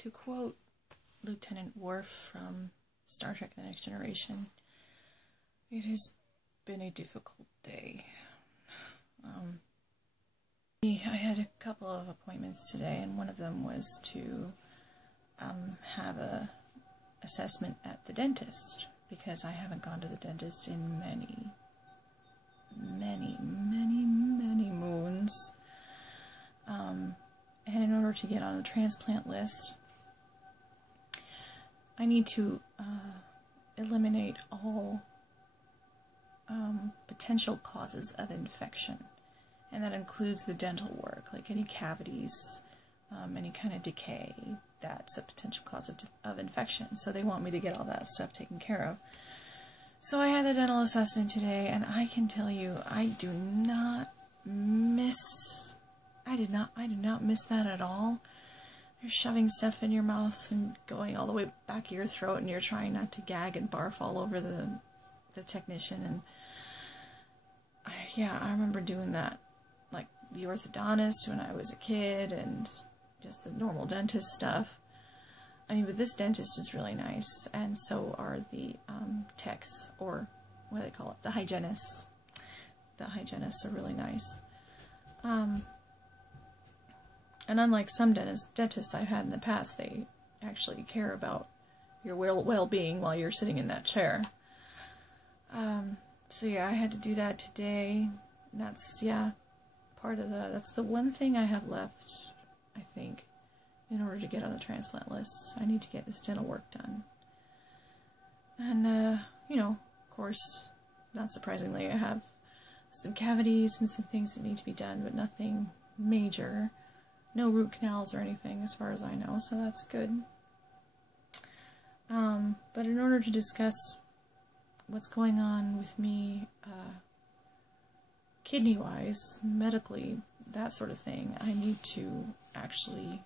To quote Lieutenant Worf from Star Trek The Next Generation, it has been a difficult day. I had a couple of appointments today, and one of them was to have a assessment at the dentist, because I haven't gone to the dentist in many moons. And in order to get on the transplant list, I need to eliminate all potential causes of infection. And that includes the dental work, like any cavities, any kind of decay. That's a potential cause of infection. So they want me to get all that stuff taken care of. So I had the dental assessment today, and I can tell you, I do not miss that at all. They're shoving stuff in your mouth and going all the way back of your throat, and you're trying not to gag and barf all over the technician. And I remember doing that, like the orthodontist when I was a kid, and just the normal dentist stuff. I mean, but this dentist is really nice, and so are the techs, or what do they call it, the hygienists. The hygienists are really nice. And unlike some dentists I've had in the past, they actually care about your well-being while you're sitting in that chair. So yeah, I had to do that today. And that's, that's the one thing I have left, I think, in order to get on the transplant list. I need to get this dental work done. And, of course, not surprisingly, I have some cavities and some things that need to be done, but nothing major. No root canals or anything, as far as I know, so that's good. But in order to discuss what's going on with me, kidney-wise, medically, that sort of thing, I need to actually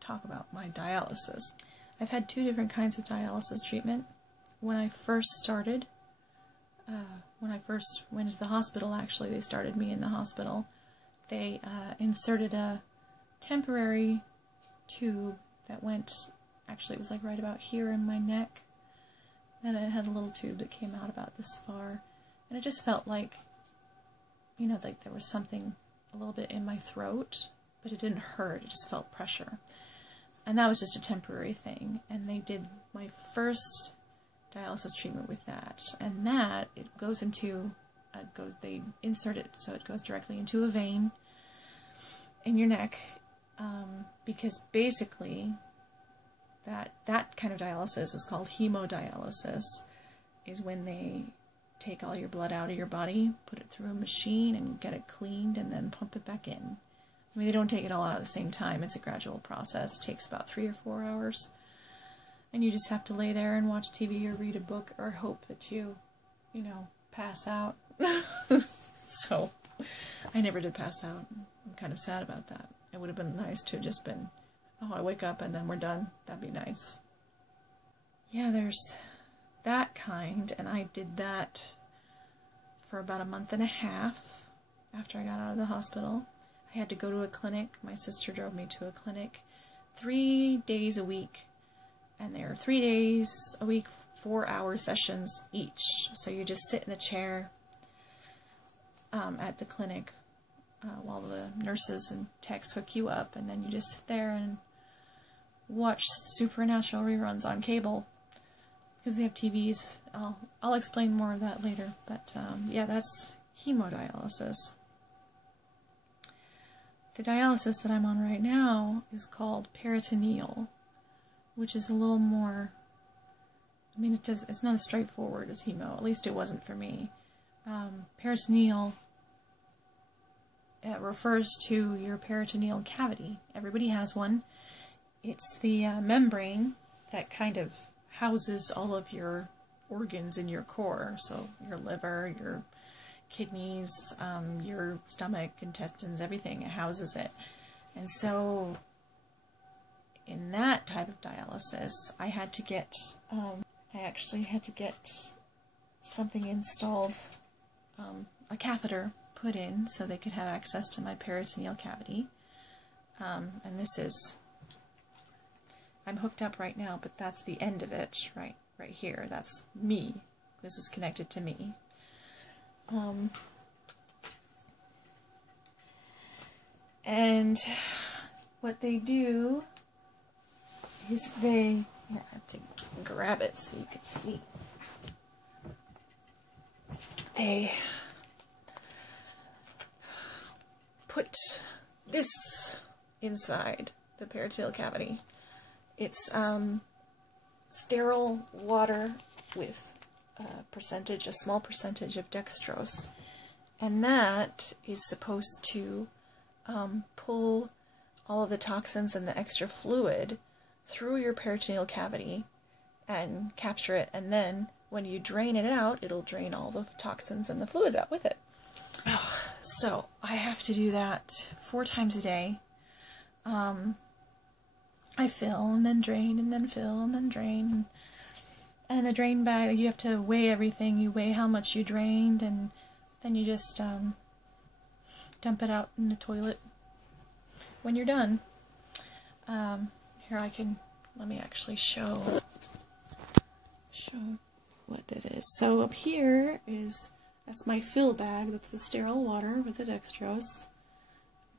talk about my dialysis. I've had 2 different kinds of dialysis treatment. When I first started, when I first went to the hospital, actually, they started me in the hospital. They inserted a temporary tube that went, actually it was like right about here in my neck, and it had a little tube that came out about this far, and it just felt like, like there was something a little bit in my throat, but it didn't hurt, it just felt pressure. And that was just a temporary thing, and they did my first dialysis treatment with that, and that, it goes into, they insert it so it goes directly into a vein in your neck, because basically that kind of dialysis is called hemodialysis, is when they take all your blood out of your body, put it through a machine and get it cleaned, and then pump it back in. I mean, they don't take it all out at the same time. It's a gradual process. It takes about 3 or 4 hours. And you just have to lay there and watch TV or read a book or hope that you pass out. So, I never did pass out. I'm kind of sad about that. It would have been nice to have just been, oh, I wake up and then we're done. That'd be nice. Yeah, there's that kind, and I did that for about a month and a half after I got out of the hospital. I had to go to a clinic. My sister drove me to a clinic 3 days a week, and they were 3 days a week, 4-hour sessions each. So you just sit in the chair at the clinic while the nurses and techs hook you up, and then you just sit there and watch Supernatural reruns on cable, because they have TVs. I'll explain more of that later, but yeah, that's hemodialysis. The dialysis that I'm on right now is called peritoneal, which is a little more, I mean, it's not as straightforward as hemo, at least it wasn't for me. Peritoneal, it refers to your peritoneal cavity. Everybody has one. It's the membrane that kind of houses all of your organs in your core, so your liver, your kidneys, your stomach, intestines, everything, it houses it. And so in that type of dialysis, I actually had to get something installed, a catheter put in so they could have access to my peritoneal cavity. And this is I'm hooked up right now, but that's the end of it, right here. That's me. This is connected to me. And what they do is I have to grab it so you can see. They put this inside the peritoneal cavity. It's sterile water with a small percentage of dextrose, and that is supposed to pull all of the toxins and the extra fluid through your peritoneal cavity and capture it, and then when you drain it out, it'll drain all the toxins and the fluids out with it. So I have to do that 4 times a day. I fill and then drain and then fill and then drain. And the drain bag, you have to weigh everything. You weigh how much you drained, and then you just dump it out in the toilet when you're done. Here let me actually show what that is. So up here that's my fill bag. That's the sterile water with the dextrose.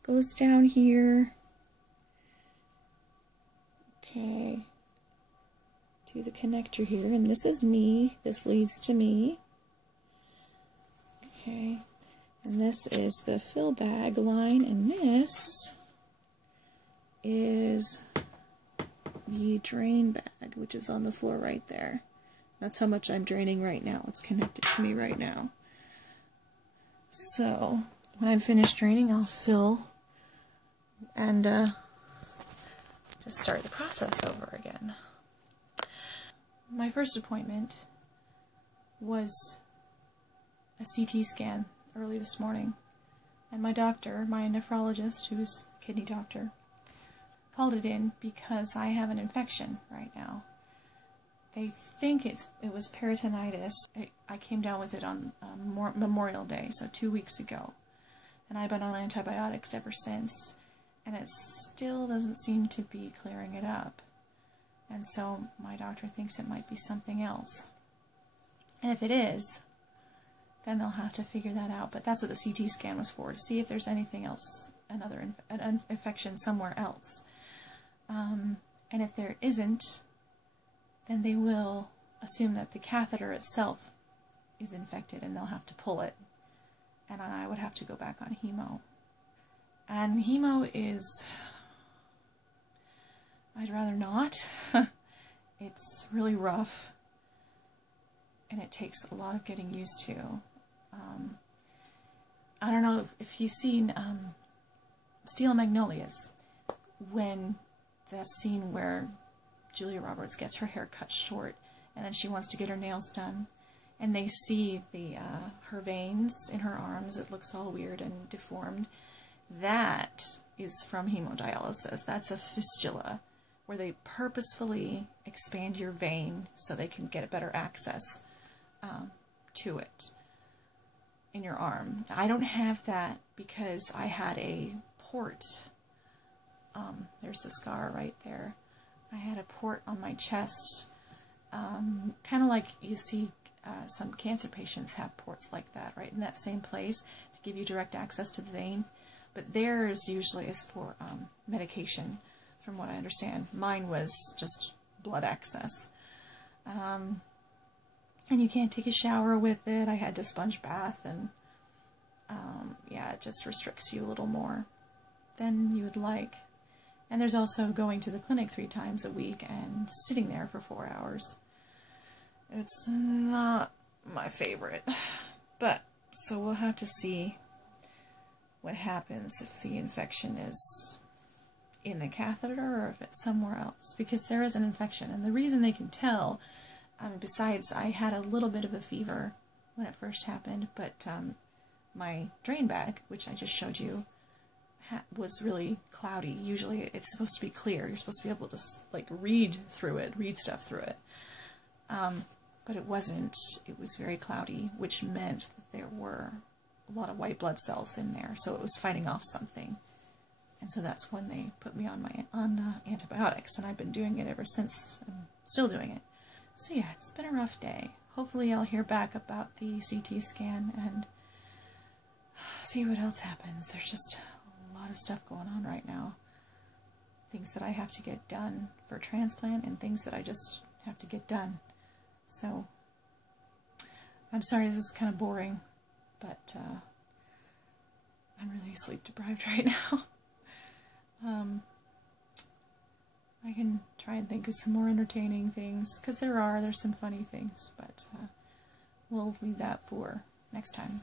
Goes down here. Okay. To the connector here, and this is me. This leads to me. Okay. And this is the fill bag line, and this is the drain bag, which is on the floor right there. That's how much I'm draining right now. It's connected to me right now. So, when I'm finished draining, I'll fill and just start the process over again. My first appointment was a CT scan early this morning, and my doctor, my nephrologist, who's a kidney doctor, called it in because I have an infection right now. They think it was peritonitis. I came down with it on Memorial Day, so 2 weeks ago, and I've been on antibiotics ever since, and it still doesn't seem to be clearing it up. And so my doctor thinks it might be something else. And if it is, then they'll have to figure that out. But that's what the CT scan was for, to see if there's anything else, an infection somewhere else. And if there isn't, then they will assume that the catheter itself is infected, and they'll have to pull it. And I would have to go back on hemo. And hemo is... I'd rather not. It's really rough, and it takes a lot of getting used to. I don't know if you've seen Steel Magnolias, when that scene where Julia Roberts gets her hair cut short, and then she wants to get her nails done, and they see her veins in her arms. It looks all weird and deformed. That is from hemodialysis. That's a fistula, where they purposefully expand your vein so they can get a better access to it in your arm. I don't have that because I had a port. There's the scar right there. I had a port on my chest, kind of like you see some cancer patients have ports like that, right in that same place to give you direct access to the vein. But theirs usually is for medication, from what I understand. Mine was just blood access. And you can't take a shower with it. I had to sponge bath, and yeah, it just restricts you a little more than you would like. And there's also going to the clinic 3 times a week and sitting there for 4 hours. It's not my favorite. But, so we'll have to see what happens if the infection is in the catheter or if it's somewhere else, because there is an infection. And the reason they can tell, besides I had a little bit of a fever when it first happened, but my drain bag, which I just showed you, was really cloudy. Usually it's supposed to be clear. You're supposed to be able to like read stuff through it. But it wasn't. It was very cloudy, which meant that there were a lot of white blood cells in there, so it was fighting off something. And so that's when they put me on antibiotics, and I've been doing it ever since. I'm still doing it. So yeah, it's been a rough day. Hopefully I'll hear back about the CT scan and see what else happens. There's just a lot of stuff going on right now. Things that I have to get done for transplant and things that I just have to get done. So I'm sorry this is kind of boring, but I'm really sleep deprived right now. I can try and think of some more entertaining things, because there's some funny things, but we'll leave that for next time.